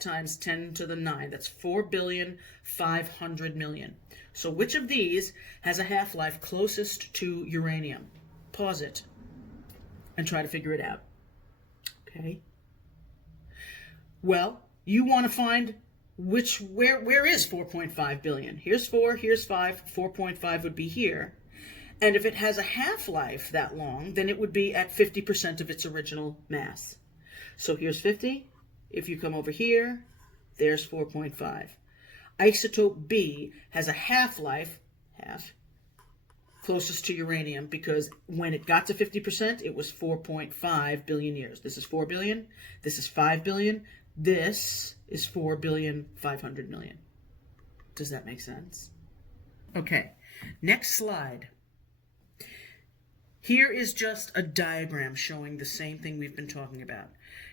times 10 to the 9. That's 4,500,000,000. So which of these has a half-life closest to uranium? Pause it and try to figure it out. Okay. Well, you want to find where is 4.5 billion? Here's 4, here's 5, 4.5 would be here. And if it has a half-life that long, then it would be at 50% of its original mass. So here's 50. If you come over here, there's 4.5. Isotope B has a half-life, closest to uranium, because when it got to 50%, it was 4.5 billion years. This is 4 billion. This is 5 billion. This is 4,500,000,000. Does that make sense? Okay, next slide. Here is just a diagram showing the same thing we've been talking about.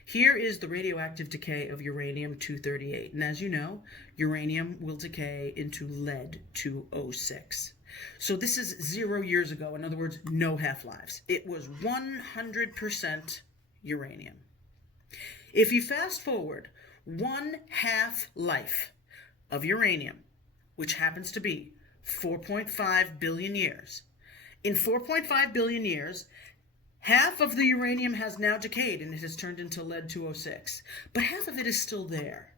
Here is the radioactive decay of uranium-238. And as you know, uranium will decay into lead-206. So this is 0 years ago. In other words, no half-lives. It was 100% uranium. If you fast forward 1 half-life of uranium, which happens to be 4.5 billion years, in 4.5 billion years, half of the uranium has now decayed and it has turned into lead-206, but half of it is still there.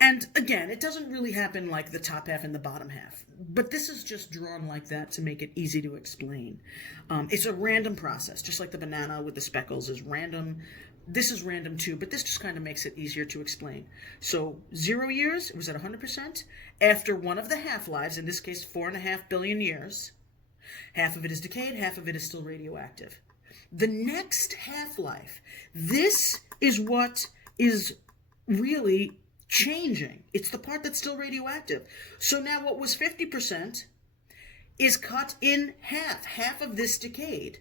And again, it doesn't really happen like the top half and the bottom half, but this is just drawn like that to make it easy to explain. It's a random process, just like the banana with the speckles is random. This is random too, but this just kind of makes it easier to explain. So 0 years, it was at 100%. After one of the half-lives, in this case 4.5 billion years, half of it is decayed, half of it is still radioactive. The next half-life, this is what is really changing. It's the part that's still radioactive. So now what was 50% is cut in half. Half of this decayed.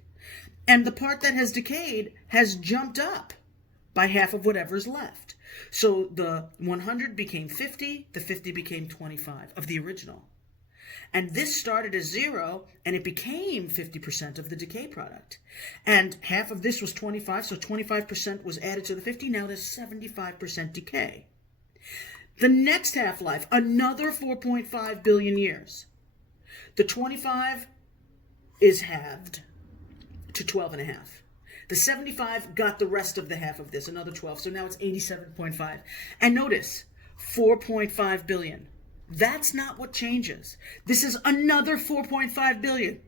And the part that has decayed has jumped up by half of whatever's left. So the 100 became 50, the 50 became 25 of the original. And this started as 0, and it became 50% of the decay product. And half of this was 25, so 25% was added to the 50. Now there's 75% decay. The next half-life, another 4.5 billion years. The 25 is halved to 12.5. The 75 got the rest of the half of this, another 12. So now it's 87.5. And notice, 4.5 billion. That's not what changes. This is another 4.5 billion,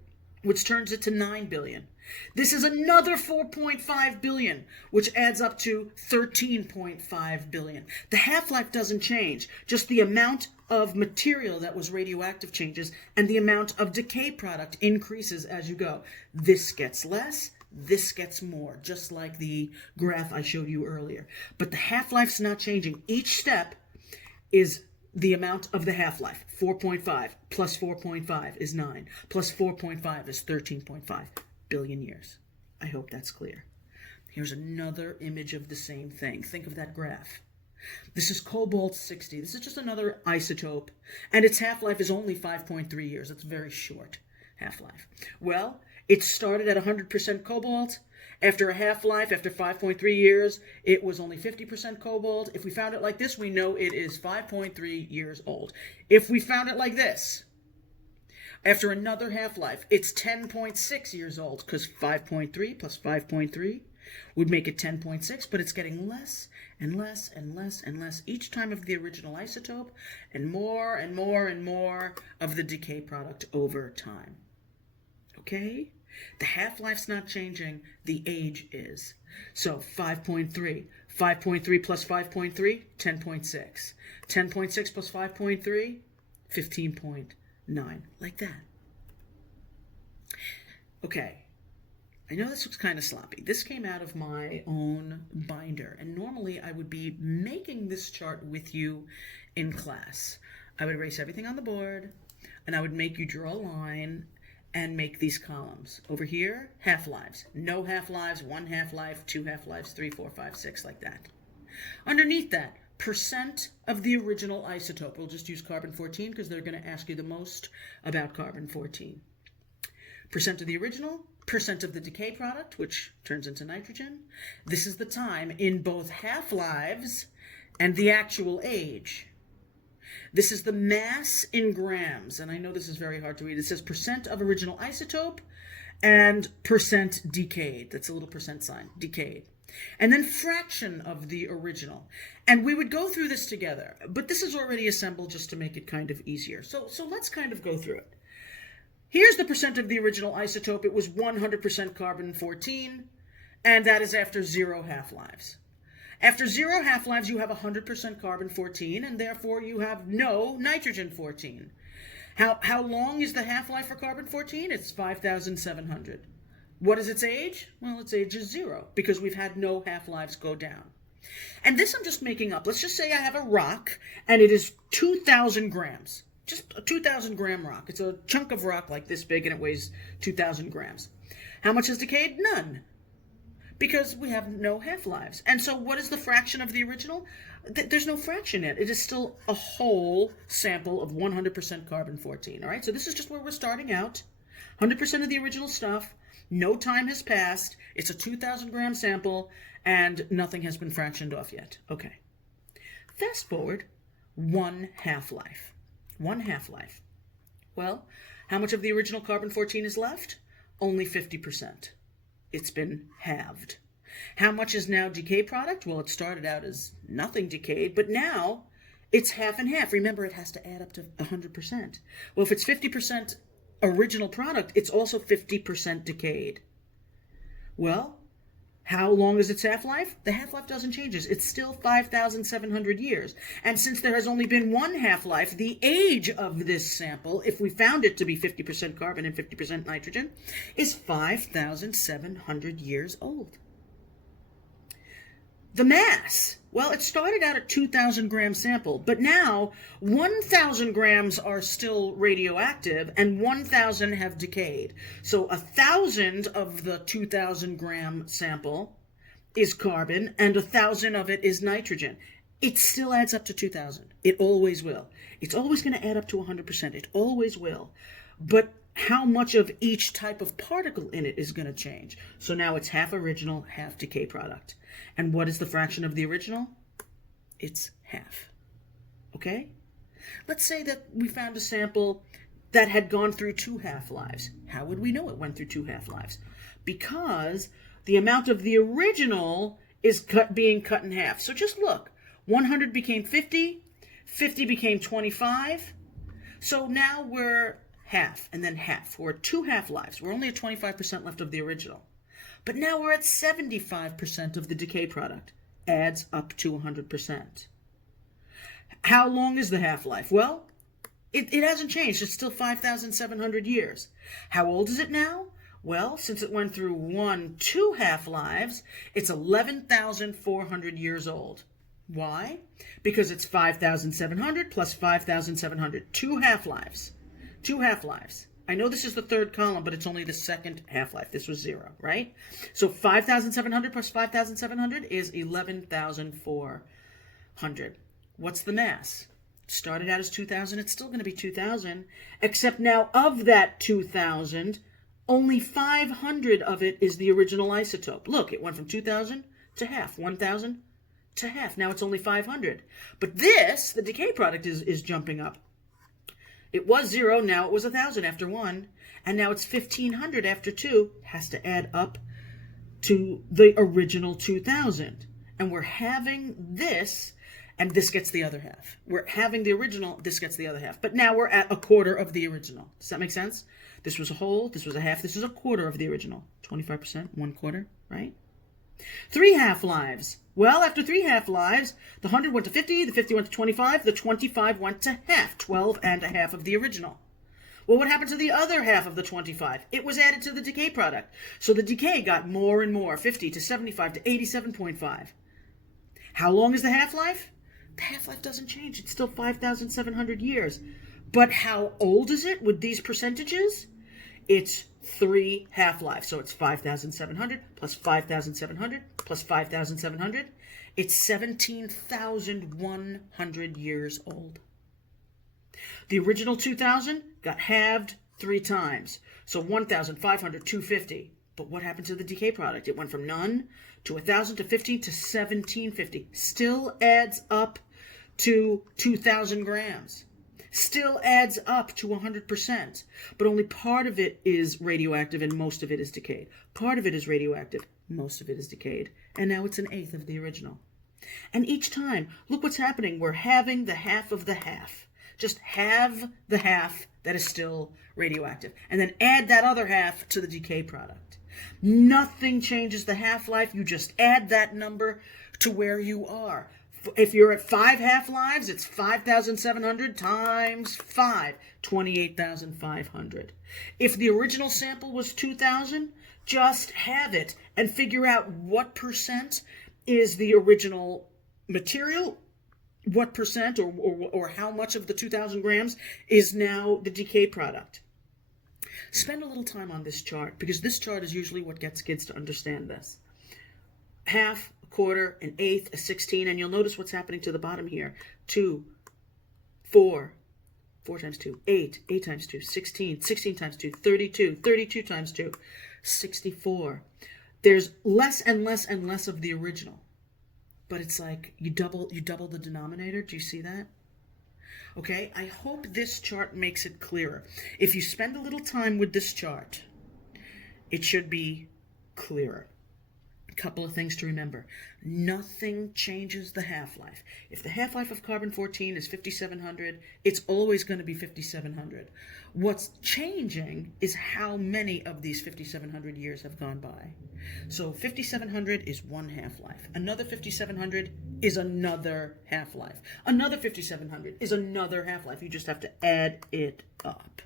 which turns it to 9 billion. This is another 4.5 billion, which adds up to 13.5 billion. The half-life doesn't change, just the amount of material that was radioactive changes, and the amount of decay product increases as you go. This gets less, this gets more, just like the graph I showed you earlier. But the half-life's not changing. Each step is the amount of the half-life. 4.5 plus 4.5 is 9, plus 4.5 is 13.5 billion years. I hope that's clear. Here's another image of the same thing. Think of that graph. This is cobalt-60. This is just another isotope, and its half-life is only 5.3 years. It's very short half-life. Well, it started at 100% cobalt. After a half-life, after 5.3 years, it was only 50% cobalt. If we found it like this, we know it is 5.3 years old. If we found it like this, after another half-life, it's 10.6 years old, because 5.3 plus 5.3 would make it 10.6, but it's getting less and less and less and less each time of the original isotope, and more and more and more of the decay product over time. Okay? The half-life's not changing, the age is. So 5.3. 5.3 plus 5.3, 10.6. 10.6 plus 5.3, 15.9. Like that. Okay. I know this looks kind of sloppy. This came out of my own binder, and normally I would be making this chart with you in class. I would erase everything on the board, and I would make you draw a line and make these columns. Over here, half-lives. No half-lives, 1 half-life, 2 half-lives, 3, 4, 5, 6, like that. Underneath that, percent of the original isotope. We'll just use carbon-14 because they're going to ask you the most about carbon-14. Percent of the original, percent of the decay product, which turns into nitrogen. This is the time in both half-lives and the actual age. This is the mass in grams, and I know this is very hard to read. It says percent of original isotope and percent decayed. That's a little percent sign, decayed. And then fraction of the original. And we would go through this together, but this is already assembled just to make it kind of easier. So let's kind of go through it. Here's the percent of the original isotope. It was 100% carbon-14, and that is after 0 half-lives. After 0 half-lives, you have 100% carbon-14, and therefore you have no nitrogen-14. How long is the half-life for carbon-14? It's 5,700. What is its age? Well, its age is 0, because we've had no half-lives go down. And this I'm just making up. Let's just say I have a rock, and it is 2,000 grams. Just a 2,000 gram rock. It's a chunk of rock like this big, and it weighs 2,000 grams. How much has decayed? None. Because we have no half-lives. And so what is the fraction of the original? There's no fraction in it. It is still a whole sample of 100% carbon-14. All right, so this is just where we're starting out. 100% of the original stuff. No time has passed. It's a 2,000 gram sample, and nothing has been fractioned off yet. Okay. Fast forward 1 half-life. 1 half-life. Well, how much of the original carbon-14 is left? Only 50%. It's been halved. How much is now decay product? Well, it started out as nothing decayed, but now it's half and half. Remember, it has to add up to 100%. Well, if it's 50% original product, it's also 50% decayed. Well, how long is its half-life? The half-life doesn't change. It's still 5,700 years. And since there has only been 1 half-life, the age of this sample, if we found it to be 50% carbon and 50% nitrogen, is 5,700 years old. The mass, well, it started out a 2,000 gram sample, but now 1,000 grams are still radioactive and 1,000 have decayed. So 1,000 of the 2,000 gram sample is carbon and 1,000 of it is nitrogen. It still adds up to 2,000. It always will. It's always going to add up to 100%. It always will. But how much of each type of particle in it is going to change. So now it's half original, half decay product. And what is the fraction of the original? It's half. Okay? Let's say that we found a sample that had gone through 2 half-lives. How would we know it went through 2 half-lives? Because the amount of the original is being cut in half. So just look. 100 became 50. 50 became 25. So now we're half, and then half. We're at 2 half-lives. We're only at 25% left of the original. But now we're at 75% of the decay product. Adds up to 100%. How long is the half-life? Well, it hasn't changed. It's still 5,700 years. How old is it now? Well, since it went through 2 half-lives, it's 11,400 years old. Why? Because it's 5,700 plus 5,700. 2 half-lives. 2 half-lives. I know this is the third column, but it's only the second half-life. This was 0, right? So 5,700 plus 5,700 is 11,400. What's the mass? Started out as 2,000. It's still going to be 2,000, except now of that 2,000, only 500 of it is the original isotope. Look, it went from 2,000 to half, 1,000 to half. Now it's only 500. But this, the decay product, is jumping up. It was 0, now it was 1,000 after 1, and now it's 1,500 after 2. It has to add up to the original 2,000. And we're having this, and this gets the other half. We're having the original, this gets the other half. But now we're at a quarter of the original. Does that make sense? This was a whole, this was a half, this is a quarter of the original. 25%, 1/4, right? 3 half-lives. Well, after 3 half-lives, the 100 went to 50, the 50 went to 25, the 25 went to half, 12 and a half of the original. Well, what happened to the other half of the 25? It was added to the decay product. So the decay got more and more, 50 to 75 to 87.5. How long is the half-life? The half-life doesn't change. It's still 5,700 years. But how old is it with these percentages? It's 3 half-lives. So it's 5,700 plus 5,700 plus 5,700. It's 17,100 years old. The original 2,000 got halved 3 times. So 1,500, 250. But what happened to the decay product? It went from none to 1,000 to 15 to 1,750. Still adds up to 2,000 grams. Still adds up to 100%. But only part of it is radioactive and most of it is decayed. Part of it is radioactive, most of it is decayed. And now it's 1/8 of the original. And each time, look what's happening. We're halving the half of the half. Just halve the half that is still radioactive. And then add that other half to the decay product. Nothing changes the half-life. You just add that number to where you are. If you're at 5 half-lives, it's 5,700 times 5, 28,500. If the original sample was 2,000, just have it and figure out what percent is the original material, what percent or how much of the 2,000 grams is now the decay product. Spend a little time on this chart, because this chart is usually what gets kids to understand this. Half, a quarter, 1/8, a 16, and you'll notice what's happening to the bottom here. 2, 4, 4 times 2, 8, 8 times 2, 16, 16 times 2, 32, 32 times 2, 64. There's less and less and less of the original. But it's like you double the denominator. Do you see that? Okay, I hope this chart makes it clearer. If you spend a little time with this chart, it should be clearer. A couple of things to remember. Nothing changes the half-life. If the half-life of carbon-14 is 5,700, it's always going to be 5,700. What's changing is how many of these 5,700 years have gone by. So 5,700 is one half-life. Another 5,700 is another half-life. Another 5,700 is another half-life. You just have to add it up.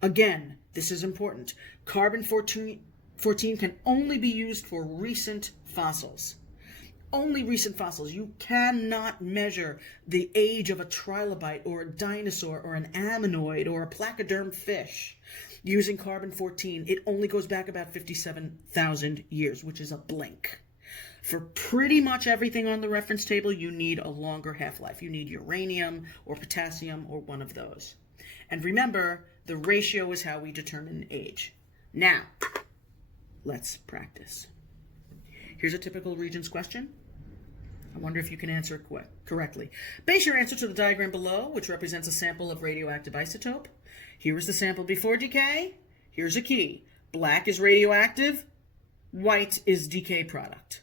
Again, this is important. Carbon-14 can only be used for recent fossils. Only recent fossils. You cannot measure the age of a trilobite or a dinosaur or an ammonoid or a placoderm fish using carbon-14. It only goes back about 57,000 years, which is a blink. For pretty much everything on the reference table, you need a longer half-life. You need uranium or potassium or one of those. And remember, the ratio is how we determine age. Now, let's practice. Here's a typical Regents question. I wonder if you can answer it correctly. Base your answer to the diagram below, which represents a sample of radioactive isotope. Here is the sample before decay. Here's a key. Black is radioactive. White is decay product.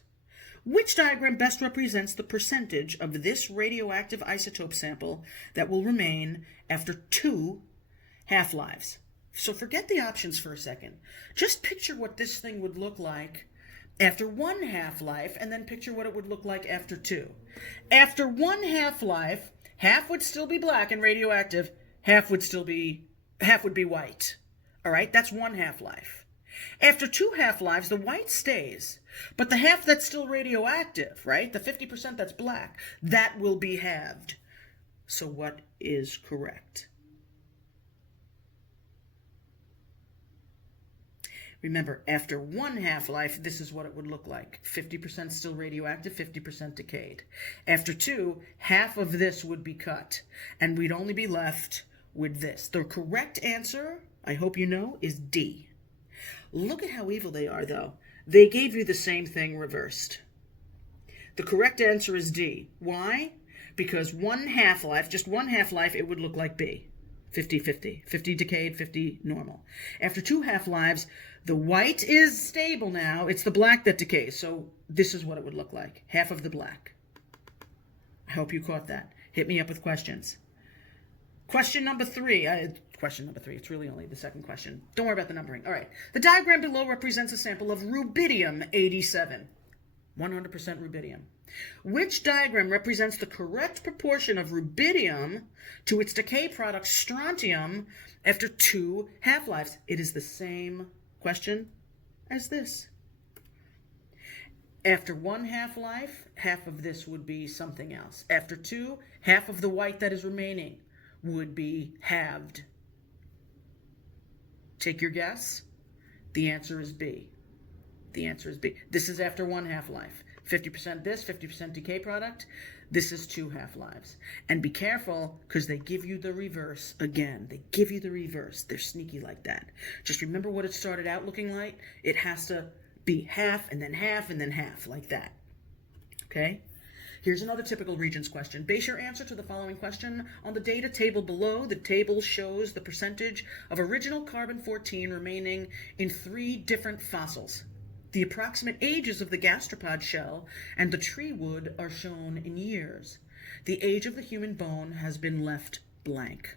Which diagram best represents the percentage of this radioactive isotope sample that will remain after 2 half-lives? So forget the options for a second. Just picture what this thing would look like after 1 half-life, and then picture what it would look like after 2. After 1 half-life, half would still be black and radioactive, half would be white. All right, that's 1 half-life. After 2 half-lives, the white stays, but the half that's still radioactive, right, the 50% that's black, that will be halved. So what is correct? Remember, after 1 half-life, this is what it would look like. 50% still radioactive, 50% decayed. After 2, half of this would be cut, and we'd only be left with this. The correct answer, I hope you know, is D. Look at how evil they are, though. They gave you the same thing reversed. The correct answer is D. Why? Because 1 half-life, just 1 half-life, it would look like B. 50-50. 50 decayed, 50 normal. After 2 half-lives, the white is stable now. It's the black that decays. So this is what it would look like. Half of the black. I hope you caught that. Hit me up with questions. Question number 3. It's really only the second question. Don't worry about the numbering. All right. The diagram below represents a sample of rubidium-87. 100% rubidium. Which diagram represents the correct proportion of rubidium to its decay product strontium after 2 half-lives? It is the same question as this. After 1 half-life, half of this would be something else. After 2, half of the white that is remaining would be halved. Take your guess. The answer is B. The answer is B. This is after 1 half-life. 50% this, 50% decay product. This is 2 half-lives. And be careful, because they give you the reverse again. They give you the reverse. They're sneaky like that. Just remember what it started out looking like. It has to be half, and then half, and then half, like that. Okay? Here's another typical Regents question. Base your answer to the following question on the data table below. The table shows the percentage of original carbon-14 remaining in 3 different fossils. The approximate ages of the gastropod shell and the tree wood are shown in years. The age of the human bone has been left blank.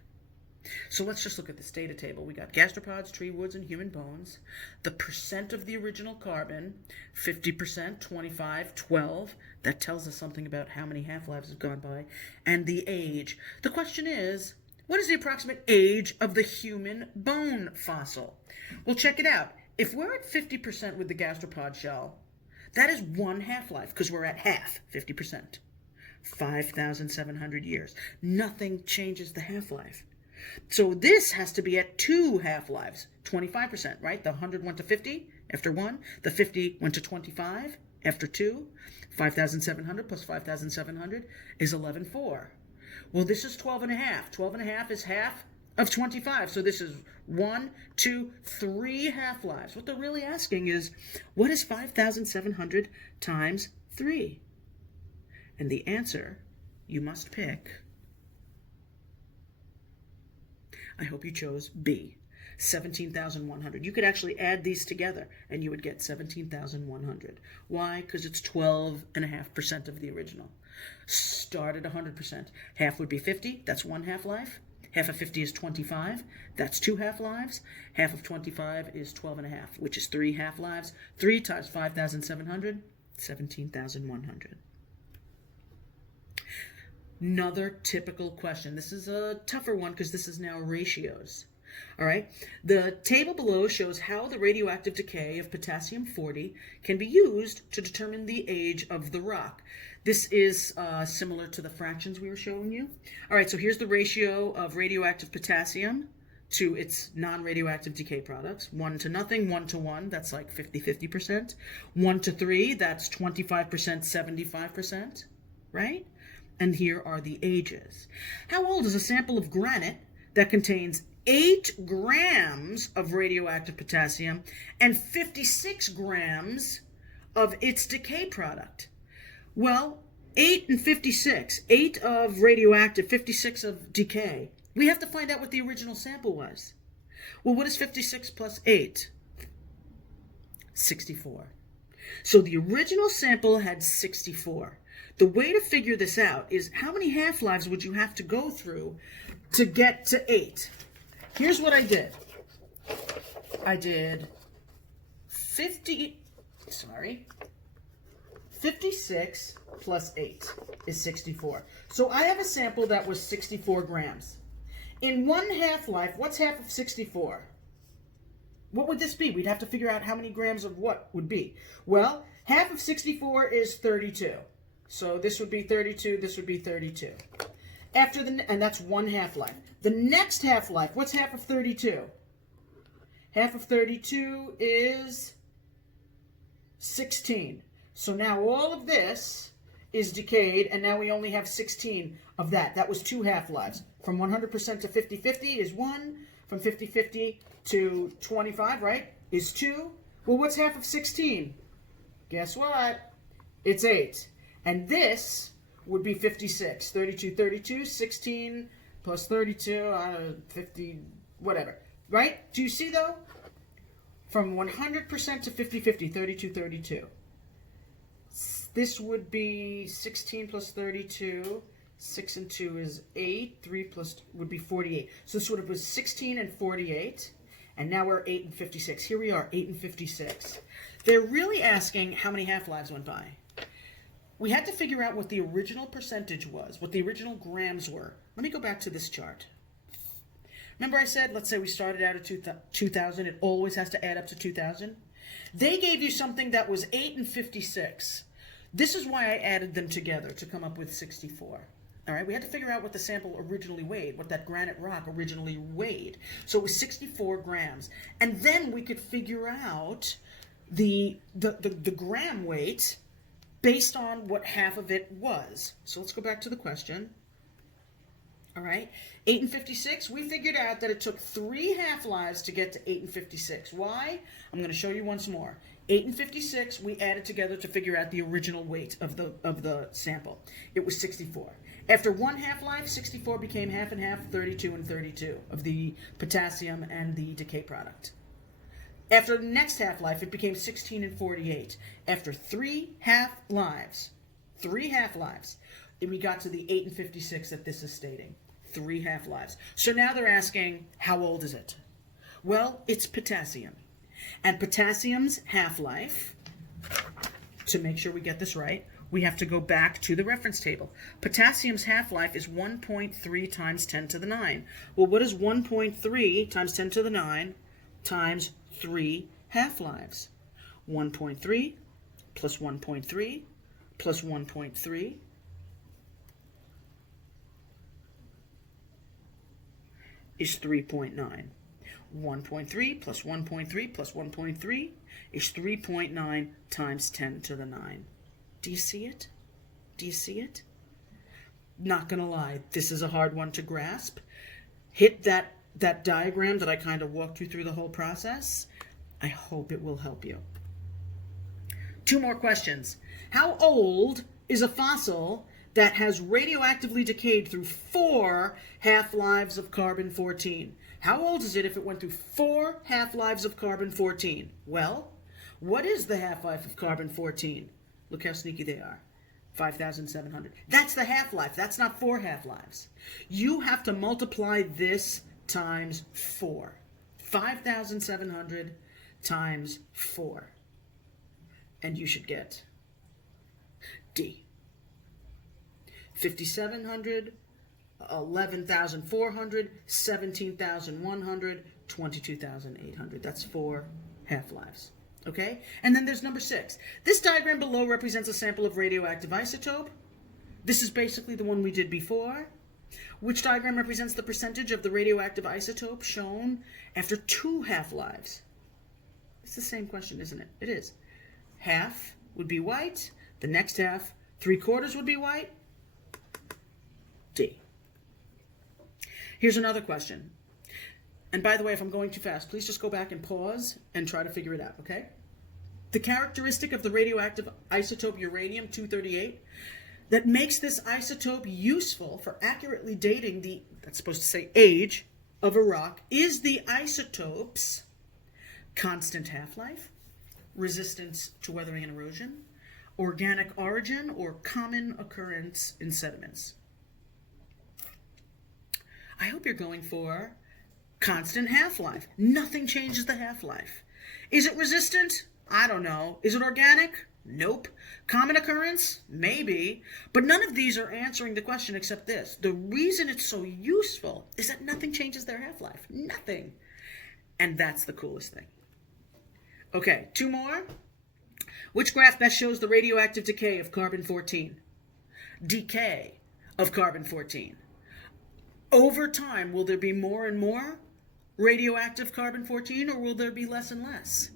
So let's just look at this data table. We got gastropods, tree woods, and human bones. The percent of the original carbon, 50%, 25, 12. That tells us something about how many half-lives have gone by. And the age. The question is, what is the approximate age of the human bone fossil? Well, check it out. If we're at 50% with the gastropod shell, that is 1 half-life, because we're at half, 50%. 5,700 years. Nothing changes the half-life. So this has to be at 2 half-lives, 25%, right? The 100 went to 50 after 1. The 50 went to 25 after 2. 5,700 plus 5,700 is 11.4. Well, this is 12 and a half. 12 and a half is half of 25. So this is 1, 2, 3 half-lives. What they're really asking is, what is 5,700 times 3? And the answer you must pick, I hope you chose B, 17,100. You could actually add these together and you would get 17,100. Why? Because it's 12.5% of the original. Start at 100%. Half would be 50. That's 1 half-life. Half of 50 is 25. That's 2 half-lives. Half of 25 is 12.5, which is 3 half-lives. 3 times 5,700, 17,100. Another typical question. This is a tougher one because this is now ratios. All right. The table below shows how the radioactive decay of potassium-40 can be used to determine the age of the rock. This is similar to the fractions we were showing you. All right, so here's the ratio of radioactive potassium to its non-radioactive decay products. 1 to nothing, 1 to 1, that's like 50-50%. 1 to 3, that's 25%, 75%, right? And here are the ages. How old is a sample of granite that contains 8 grams of radioactive potassium and 56 grams of its decay product? Well, 8 and 56. 8 of radioactive, 56 of decay. We have to find out what the original sample was. Well, what is 56 plus 8? 64. So the original sample had 64. The way to figure this out is how many half-lives would you have to go through to get to 8? Here's what I did. I did 56 plus 8 is 64. So I have a sample that was 64 grams. In 1 half-life, what's half of 64? What would this be? We'd have to figure out how many grams of what would be. Well, half of 64 is 32. So this would be 32, this would be 32. And that's 1 half-life. The next half-life, what's half of 32? Half of 32 is 16. So now all of this is decayed, and now we only have 16 of that. That was 2 half-lives. From 100% to 50-50 is 1. From 50-50 to 25, right, is 2. Well, what's half of 16? Guess what? It's 8. And this would be 56. 32, 32, 16 plus 32, 50, whatever. Right? Do you see, though? From 100% to 50-50, 32, 32. This would be 16 plus 32. 6 and 2 is 8. 3 plus would be 48. So this would have been 16 and 48. And now we're 8 and 56. Here we are, 8 and 56. They're really asking how many half-lives went by. We had to figure out what the original percentage was, what the original grams were. Let me go back to this chart. Remember I said, let's say we started out at 2,000. It always has to add up to 2,000. They gave you something that was 8 and 56. This is why I added them together to come up with 64. All right, we had to figure out what the sample originally weighed, what that granite rock originally weighed. So it was 64 grams. And then we could figure out the gram weight based on what half of it was. So let's go back to the question. All right, 8 and 56, we figured out that it took 3 half-lives to get to 8 and 56. Why? I'm going to show you once more. 8 and 56, we added together to figure out the original weight of the sample. It was 64. After 1 half-life, 64 became half and half, 32 and 32 of the potassium and the decay product. After the next half-life, it became 16 and 48. After 3 half-lives, we got to the 8 and 56 that this is stating. 3 half-lives. So now they're asking, how old is it? Well, it's potassium. And potassium's half-life, to make sure we get this right, we have to go back to the reference table. Potassium's half-life is 1.3 times 10 to the 9. Well, what is 1.3 times 10 to the 9 times 3 half-lives? 1.3 plus 1.3 plus 1.3 is 3.9. 1.3 plus 1.3 plus 1.3 is 3.9 times 10 to the 9. Do you see it? Do you see it? Not gonna lie, this is a hard one to grasp. Hit that diagram that I kind of walked you through the whole process. I hope it will help you. 2 more questions. How old is a fossil that has radioactively decayed through 4 half-lives of carbon-14? How old is it if it went through 4 half-lives of carbon-14? Well, what is the half-life of carbon-14? Look how sneaky they are. 5,700. That's the half-life. That's not 4 half-lives. You have to multiply this times 4. 5,700 times 4. And you should get D. 5,700, 11,400, 17,100, 22,800. That's 4 half-lives. Okay? And then there's number 6. This diagram below represents a sample of radioactive isotope. This is basically the one we did before. Which diagram represents the percentage of the radioactive isotope shown after 2 half-lives? It's the same question, isn't it? It is. Half would be white. The next half, 3/4 would be white. D. Here's another question. And by the way, if I'm going too fast, please just go back and pause and try to figure it out, okay? The characteristic of the radioactive isotope uranium-238 that makes this isotope useful for accurately dating the, that's supposed to say age, of a rock is the isotope's constant half-life, resistance to weathering and erosion, organic origin, or common occurrence in sediments. I hope you're going for constant half-life. Nothing changes the half-life. Is it resistant? I don't know. Is it organic? Nope. Common occurrence? Maybe. But none of these are answering the question except this. The reason it's so useful is that nothing changes their half-life. Nothing. And that's the coolest thing. Okay, 2 more. Which graph best shows the radioactive decay of carbon-14? Decay of carbon-14. Over time, will there be more and more radioactive carbon-14, or will there be less and less?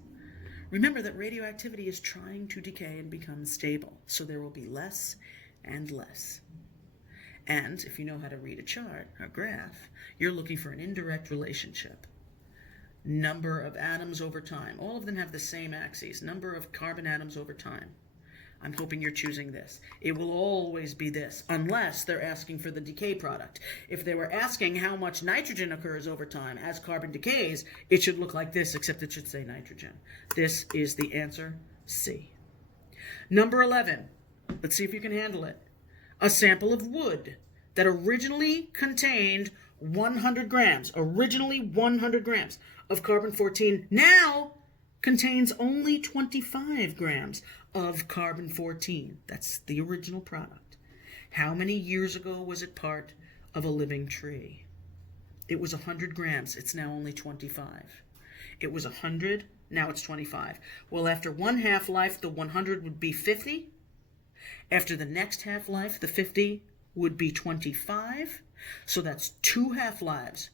Remember that radioactivity is trying to decay and become stable, so there will be less and less. And if you know how to read a chart, a graph, you're looking for an indirect relationship. Number of atoms over time. All of them have the same axes. Number of carbon atoms over time. I'm hoping you're choosing this. It will always be this, unless they're asking for the decay product. If they were asking how much nitrogen occurs over time as carbon decays, it should look like this, except it should say nitrogen. This is the answer, C. Number 11. Let's see if you can handle it. A sample of wood that originally contained 100 grams, originally 100 grams of carbon-14, now contains only 25 grams of carbon-14. That's the original product. How many years ago was it part of a living tree? It was 100 grams. It's now only 25. It was 100, now it's 25. Well, after 1 half-life, the 100 would be 50. After the next half-life, the 50 would be 25. So that's 2 half-lives.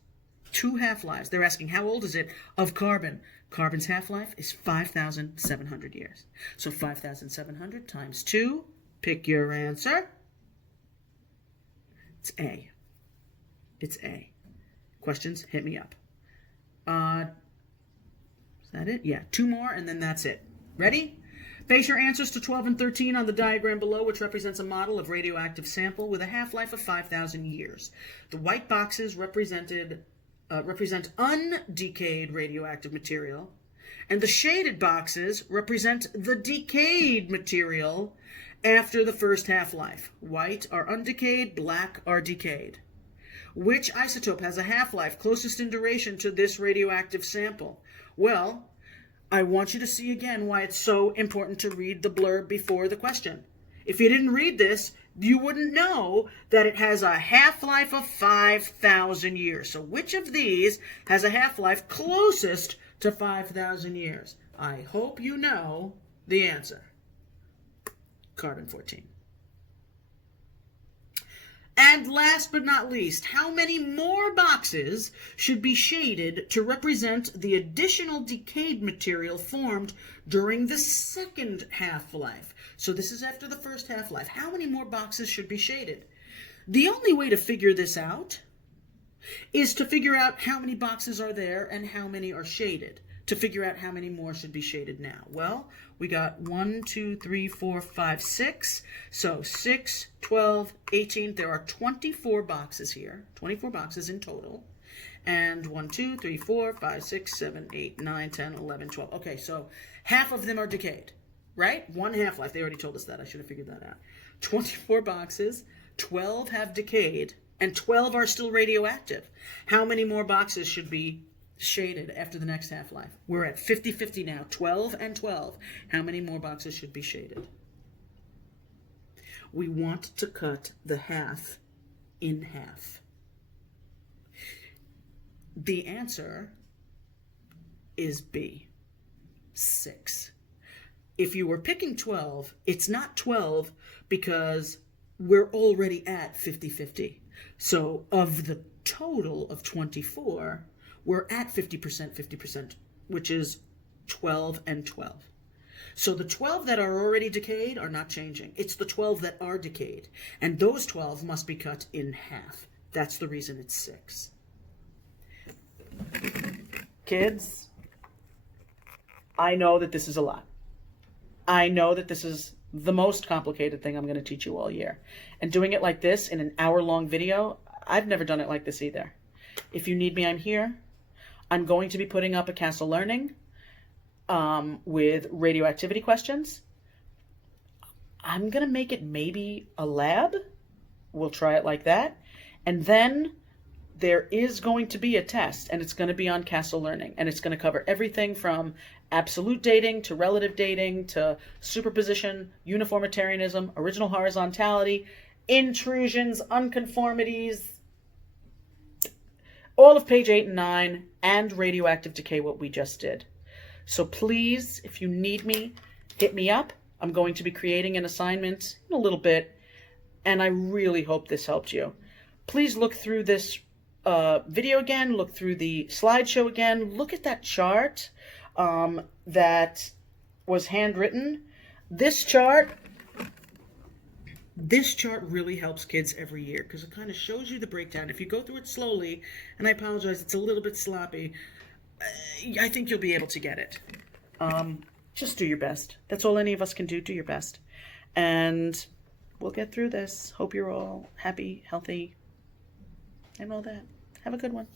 2 half-lives. They're asking, how old is it of carbon? Carbon's half-life is 5,700 years. So 5,700 times 2. Pick your answer. It's A. It's A. Questions? Hit me up. Is that it? Yeah, 2 more, and then that's it. Ready? Base your answers to 12 and 13 on the diagram below, which represents a model of radioactive sample with a half-life of 5,000 years. The white boxes represent undecayed radioactive material, and the shaded boxes represent the decayed material after the first half-life. White are undecayed, black are decayed. Which isotope has a half-life closest in duration to this radioactive sample? Well, I want you to see again why it's so important to read the blurb before the question. If you didn't read this, you wouldn't know that it has a half-life of 5,000 years. So which of these has a half-life closest to 5,000 years? I hope you know the answer. Carbon-14. And last but not least, how many more boxes should be shaded to represent the additional decayed material formed during the second half-life? So this is after the first half-life. How many more boxes should be shaded? The only way to figure this out is to figure out how many boxes are there and how many are shaded, to figure out how many more should be shaded now. Well, we got 1, 2, 3, 4, 5, 6. So 6, 12, 18. There are 24 boxes here. 24 boxes in total. And 1, 2, 3, 4, 5, 6, 7, 8, 9, 10, 11, 12. Okay, so half of them are decayed, right? 1 half-life. They already told us that. I should have figured that out. 24 boxes. 12 have decayed. And 12 are still radioactive. How many more boxes should be shaded after the next half-life? We're at 50-50 now. 12 and 12. How many more boxes should be shaded? We want to cut the half in half. The answer is B, 6. If you were picking 12, it's not 12 because we're already at 50-50. So of the total of 24, we're at 50%, which is 12 and 12. So the 12 that are already decayed are not changing. It's the 12 that are decayed. And those 12 must be cut in half. That's the reason it's 6. Kids, I know that this is a lot. I know that this is the most complicated thing I'm going to teach you all year. And doing it like this in an hour-long video, I've never done it like this either. If you need me, I'm here. I'm going to be putting up a Castle Learning with radioactivity questions. I'm going to make it maybe a lab. We'll try it like that. And then there is going to be a test, and it's going to be on Castle Learning. And it's going to cover everything from absolute dating to relative dating to superposition, uniformitarianism, original horizontality, intrusions, unconformities, all of page 8 and 9, and radioactive decay, what we just did. So please, if you need me, hit me up. I'm going to be creating an assignment in a little bit, and I really hope this helped you. Please look through this video again, look through the slideshow again, look at that chart that was handwritten. This chart really helps kids every year because it kind of shows you the breakdown. If you go through it slowly, and I apologize, it's a little bit sloppy, I think you'll be able to get it. Just do your best. That's all any of us can do. Do your best. And we'll get through this. Hope you're all happy, healthy, and all that. Have a good one.